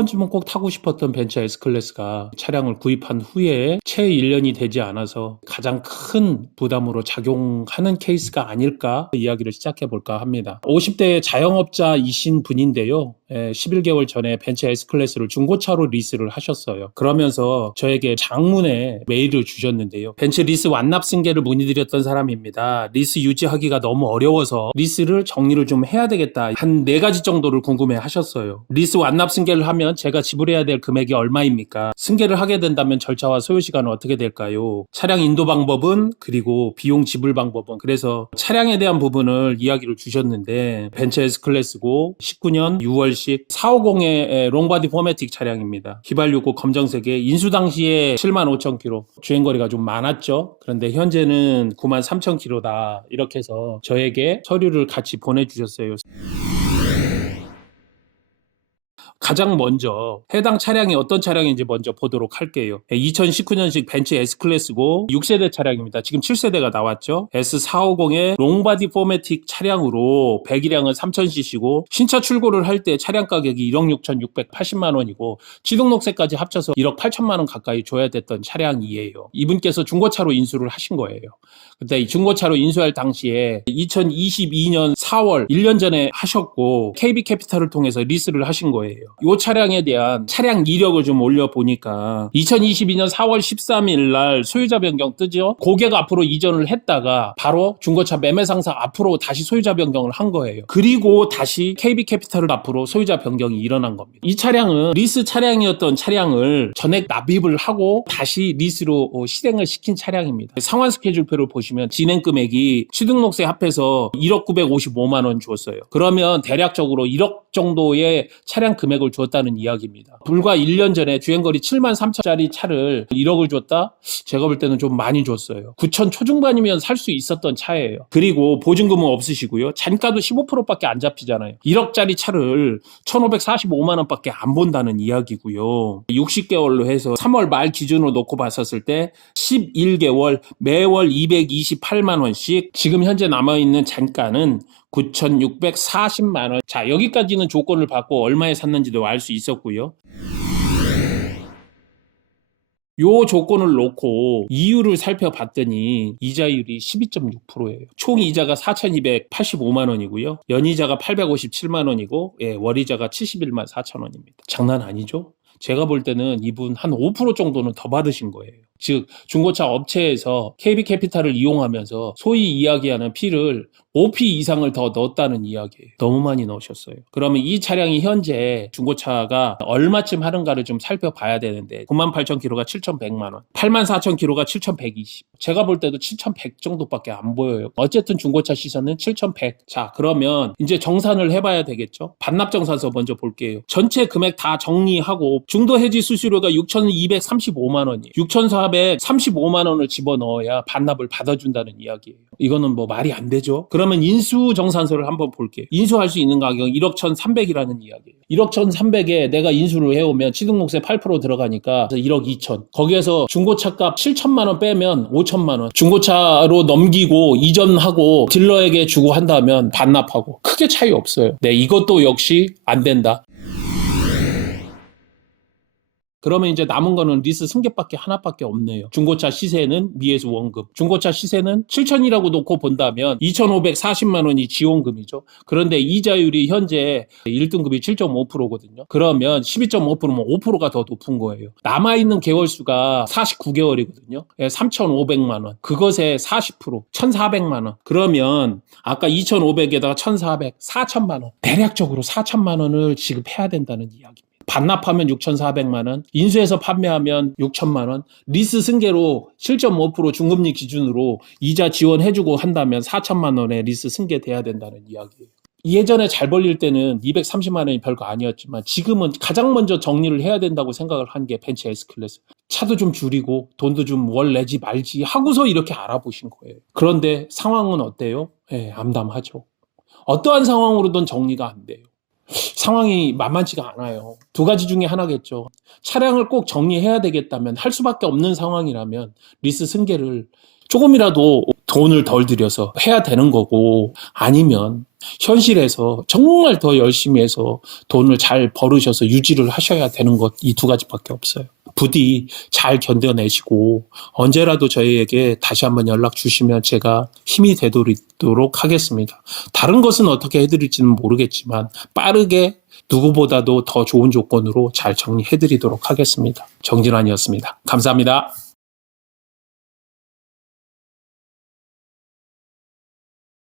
번쯤은 꼭 타고 싶었던 벤츠 S클래스가 차량을 구입한 후에 채 1년이 되지 않아서 가장 큰 부담으로 작용하는 케이스가 아닐까 이야기를 시작해 볼까 합니다. 50대 자영업자이신 분인데요. 11개월 전에 벤츠 S클래스를 중고차로 리스를 하셨어요. 그러면서 저에게 장문의 메일을 주셨는데요. 벤츠 리스 완납 승계를 문의드렸던 사람입니다. 리스 유지하기가 너무 어려워서 리스를 정리를 좀 해야 되겠다. 한 4가지 정도를 궁금해 하셨어요. 리스 완납 승계를 하면 제가 지불해야 될 금액이 얼마입니까? 승계를 하게 된다면 절차와 소요 시간은 어떻게 될까요? 차량 인도 방법은, 그리고 비용 지불 방법은. 그래서 차량에 대한 부분을 이야기를 주셨는데 벤츠 S클래스고 19년 6월식 450의 롱바디 포매틱 차량입니다. 휘발유고 검정색에 인수 당시에 75,000km 주행거리가 좀 많았죠. 그런데 현재는 93,000km다 이렇게 해서 저에게 서류를 같이 보내주셨어요. 가장 먼저 해당 차량이 어떤 차량인지 먼저 보도록 할게요. 2019년식 벤츠 S클래스고 6세대 차량입니다. 지금 7세대가 나왔죠. S450의 롱바디 포매틱 차량으로 배기량은 3000cc고 신차 출고를 할 때 차량 가격이 1억 6,680만 원이고 취등록세까지 합쳐서 1억 8천만 원 가까이 줘야 됐던 차량이에요. 이분께서 중고차로 인수를 하신 거예요. 근데 중고차로 인수할 당시에 2022년 4월 1년 전에 하셨고 KB캐피탈을 통해서 리스를 하신 거예요. 이 차량에 대한 차량 이력을 좀 올려보니까 2022년 4월 13일 날 소유자 변경 뜨죠. 고객 앞으로 이전을 했다가 바로 중고차 매매상사 앞으로 다시 소유자 변경을 한 거예요. 그리고 다시 KB캐피탈을 앞으로 소유자 변경이 일어난 겁니다. 이 차량은 리스 차량이었던 차량을 전액 납입을 하고 다시 리스로 실행을 시킨 차량입니다. 상환 스케줄표를 보시면 진행 금액이 취등록세 합해서 1억 955만 원 주었어요. 그러면 대략적으로 1억 정도의 차량 금액을 주었다는 이야기입니다. 불과 1년 전에 주행거리 7만 3천짜리 차를 1억을 줬다? 제가 볼 때는 좀 많이 줬어요. 9천 초중반이면 살 수 있었던 차예요. 그리고 보증금은 없으시고요. 잔가도 15%밖에 안 잡히잖아요. 1억짜리 차를 1,545만 원밖에 안 본다는 이야기고요. 60개월로 해서 3월 말 기준으로 놓고 봤었을 때 11개월 매월 228만 원씩 지금 현재 남아있는 잔가는 9,640만 원. 자, 여기까지는 조건을 받고 얼마에 샀는지도 알 수 있었고요. 요 조건을 놓고 이유를 살펴봤더니 이자율이 12.6%예요. 총 이자가 4,285만 원이고요. 연이자가 857만 원이고 월이자가 71만 4천 원입니다. 장난 아니죠? 제가 볼 때는 이분 한 5% 정도는 더 받으신 거예요. 즉 중고차 업체에서 KB캐피탈을 이용하면서 소위 이야기하는 피를 5p 이상을 더 넣었다는 이야기예요. 너무 많이 넣으셨어요. 그러면 이 차량이 현재 중고차가 얼마쯤 하는가를 좀 살펴봐야 되는데 98,000km가 7,100만 원, 84,000km가 7,120. 제가 볼 때도 7,100 정도밖에 안 보여요. 어쨌든 중고차 시세는 7,100. 자, 그러면 이제 정산을 해봐야 되겠죠. 반납정산서 먼저 볼게요. 전체 금액 다 정리하고 중도 해지 수수료가 6,235만 원이에요. 6,435만 원을 집어넣어야 반납을 받아준다는 이야기예요. 이거는 뭐 말이 안 되죠. 그러면 인수정산서를 한번 볼게요. 인수할 수 있는 가격은 1억 1,300이라는 이야기예요. 1억 1,300에 내가 인수를 해오면 취등록세 8% 들어가니까 1억 2천. 거기에서 중고차값 7천만 원 빼면 5천만 원. 중고차로 넘기고 이전하고 딜러에게 주고 한다면 반납하고 크게 차이 없어요. 네, 이것도 역시 안 된다. 그러면 이제 남은 거는 리스 승계밖에 하나밖에 없네요. 중고차 시세는 미해수 원금. 중고차 시세는 7천이라고 놓고 본다면 2,540만 원이 지원금이죠. 그런데 이자율이 현재 1등급이 7.5%거든요. 그러면 12.5%면 5%가 더 높은 거예요. 남아있는 개월수가 49개월이거든요. 3,500만 원. 그것에 40%, 1,400만 원. 그러면 아까 2,500에다가 1,400, 4천만 원. 대략적으로 4천만 원을 지급해야 된다는 이야기입니다. 반납하면 6,400만 원, 인수해서 판매하면 6천만 원, 리스 승계로 7.5% 중금리 기준으로 이자 지원해주고 한다면 4천만 원의 리스 승계돼야 된다는 이야기예요. 예전에 잘 벌릴 때는 230만 원이 별거 아니었지만 지금은 가장 먼저 정리를 해야 된다고 생각을 한 게 벤츠 S클래스. 차도 좀 줄이고 돈도 좀 월 내지 말지 하고서 이렇게 알아보신 거예요. 그런데 상황은 어때요? 암담하죠. 어떠한 상황으로든 정리가 안 돼요. 상황이 만만치가 않아요. 2가지 중에 하나겠죠. 차량을 꼭 정리해야 되겠다면 할 수밖에 없는 상황이라면 리스 승계를 조금이라도 돈을 덜 들여서 해야 되는 거고, 아니면 현실에서 정말 더 열심히 해서 돈을 잘 벌으셔서 유지를 하셔야 되는 것, 이 두 가지밖에 없어요. 부디 잘 견뎌내시고 언제라도 저희에게 다시 한번 연락 주시면 제가 힘이 되도록 하겠습니다. 다른 것은 어떻게 해드릴지는 모르겠지만 빠르게 누구보다도 더 좋은 조건으로 잘 정리해드리도록 하겠습니다. 정진환이었습니다. 감사합니다.